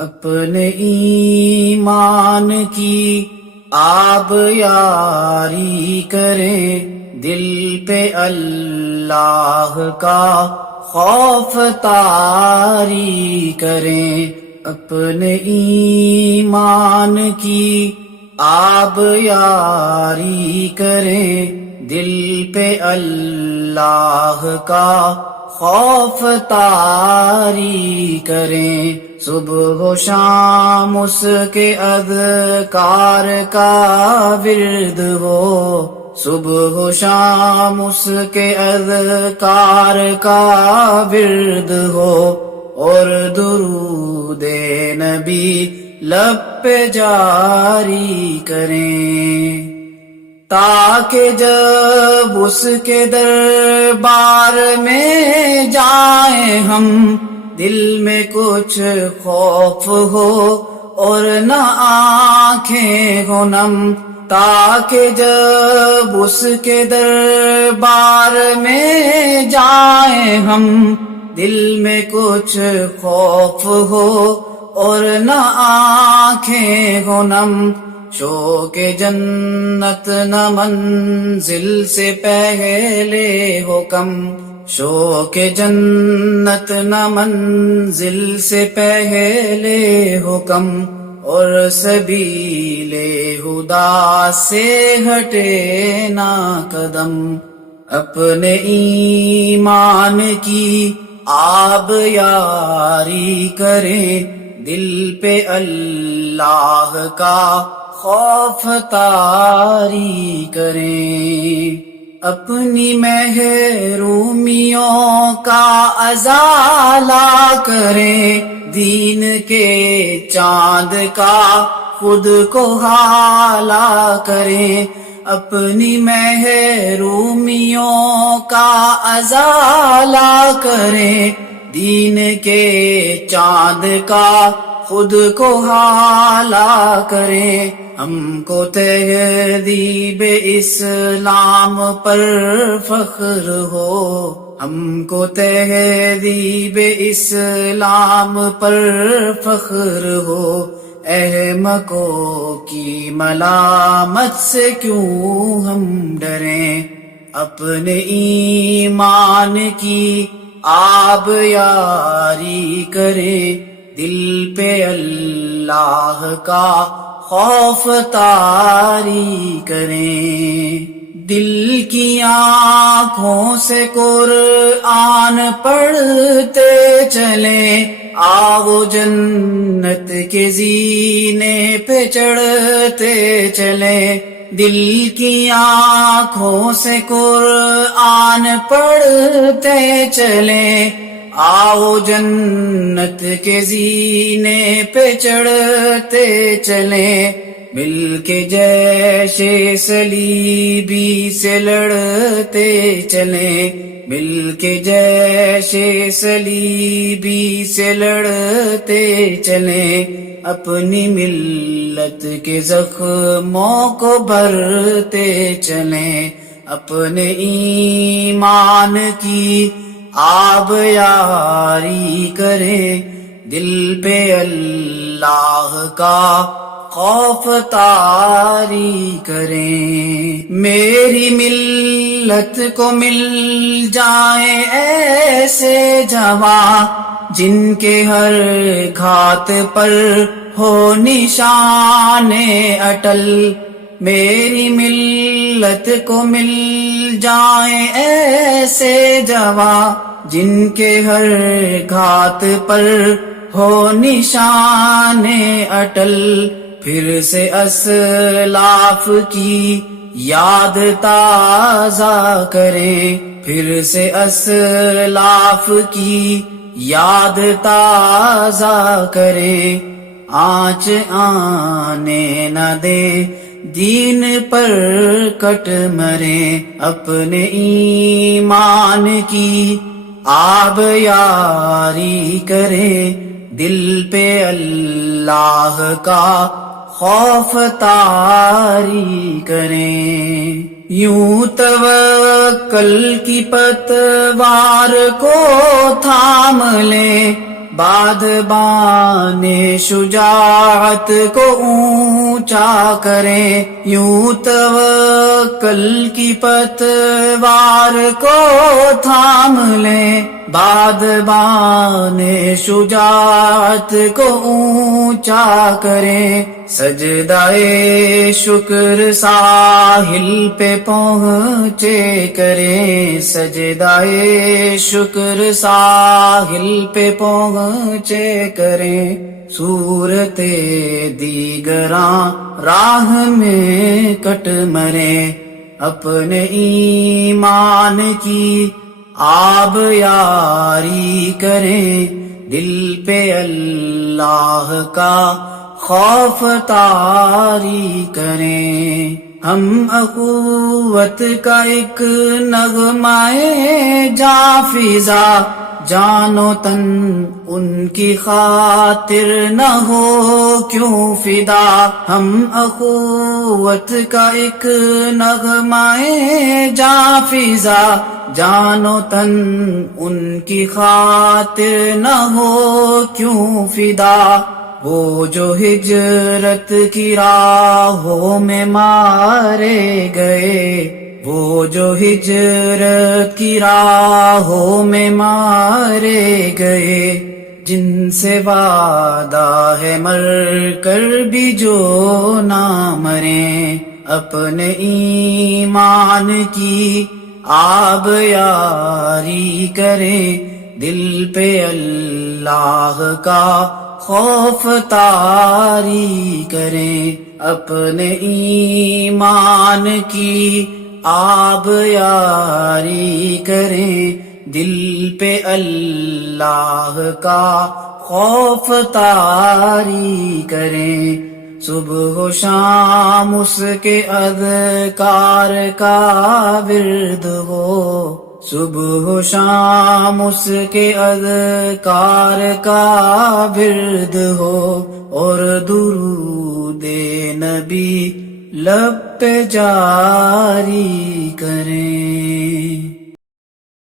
اپنے ایمان کی آب یاری کریں، دل پہ اللہ کا خوف طاری کریں۔ اپنے ایمان کی آب یاری کریں، دل پہ اللہ کا خوف طاری کریں۔ صبح و شام اس کے اذکار کا ورد ہو، صبح و شام اس کے اذکار کا ورد ہو، اور درود نبی لب پہ جاری کریں، تاکہ جب اس کے دربار میں جائیں ہم، دل میں کچھ خوف ہو اور نہ آنکھیں ہو نم۔ تاکہ جب اس کے دربار میں جائیں ہم، دل میں کچھ خوف ہو اور نہ آنکھیں ہو نم۔ شوق جنت نہ منزل سے پہلے ہو کم، شوق جنت نہ منزل سے پہلے ہو کم، اور سبیل خدا سے ہٹے نہ قدم۔ اپنے ایمان کی آب یاری کریں، دل پہ اللہ کا خوف طاری کریں۔ اپنی محرومیوں کا ازالہ کریں، دین کے چاند کا خود کو حالہ کریں۔ اپنی محرومیوں کا ازالہ کریں، دین کے چاند کا خود کو حالہ کریں۔ ہم کو تہذیب اسلام پر فخر ہو، ہم کو تہذیب اسلام پر فخر ہو، احمقوں کی ملامت سے کیوں ہم ڈریں۔ اپنے ایمان کی آب یاری کریں، دل پہ اللہ کا خوف طاری کریں۔ دل کی آنکھوں سے قرآن پڑھتے چلیں، آؤ جنت کے زینے پہ چڑھتے چلیں۔ دل کی آنکھوں سے قرآن پڑھتے چلیں، آؤ جنت کے زینے پہ چڑھتے چلیں۔ مل کے جیش صلیبی سے لڑتے چلیں، مل کے جیش صلیبی سے لڑتے چلیں۔ اپنی ملت کے زخموں کو بھرتے چلیں، اپنے ایمان کی آب یاری کریں، دل پہ اللہ کا خوف طاری کریں۔ میری ملت کو مل جائیں ایسے جواں، جن کے ہر گھات پر ہو نشان اٹل۔ میری ملت کو مل جائیں ایسے جواں، جن کے ہر گھات پر ہو نشان اٹل۔ پھر سے اسلاف کی یاد تازہ کریں، پھر سے اسلاف کی یاد تازہ کریں۔ آنچ آنے نہ دیں، دین پر کٹ مریں، اپنے ایمان کی آب یاری کریں، دل پہ اللہ کا خوف طاری کریں۔ یوں توکل کی پتوار کو تھام لیں، بادبان شجاعت کو اونچا کریں، یوں توکل کی پتوار کو تھام لیں، بادبان شجاعت کو اونچا کریں، سجدہ شکر ساحل پہ پہنچے کریں، سجدہ شکر ساحل پہ پہنچے کریں، صورت دیگراں راہ میں کٹ مریں، اپنے ایمان کی آب یاری کریں، دل پہ اللہ کا خوف طاری کریں، ہم اخوت کا ایک نغمہ جاں فضا، جان و تن ان کی خاطر نہ ہو کیوں فدا، ہم اخوت کا ایک نغمہ جاں فضا، جان و تن ان کی خاطر نہ ہو کیوں فدا، وہ جو ہجرت کی راہوں میں مارے گئے، وہ جو ہجرت کی راہوں میں مارے گئے، جن سے وعدہ ہے مر کر بھی جو نہ مریں، اپنے ایمان کی آب یاری کریں، دل پہ اللہ کا خوف طاری کریں، اپنے ایمان کی آب یاری کریں، دل پہ اللہ کا خوف طاری کریں، صبح و شام اس کے اذکار کا ورد ہو، صبح و شام اس کے اذکار کا ورد ہو، اور درود نبی لب پہ جاری کریں۔